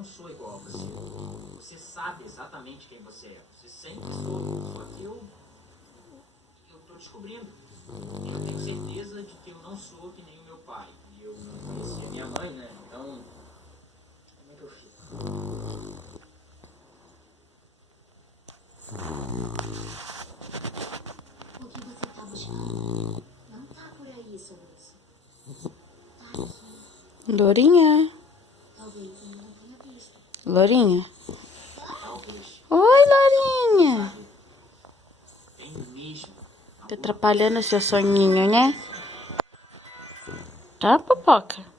não sou igual a você. Você sabe exatamente quem você é. Você sempre soube, só que eu tô descobrindo. E eu tenho certeza de que eu não sou que nem o meu pai. E eu não conhecia minha mãe, né? Então, como é que eu fico? O que você tá buscando? Não tá por aí, seu moço. Tá aqui. Lourinha. Talvez ainda não tenha visto. Lourinha. Talvez. Oi, Lourinha. Tem mesmo. Tá atrapalhando o seu soninho, né? Tá, Popoca?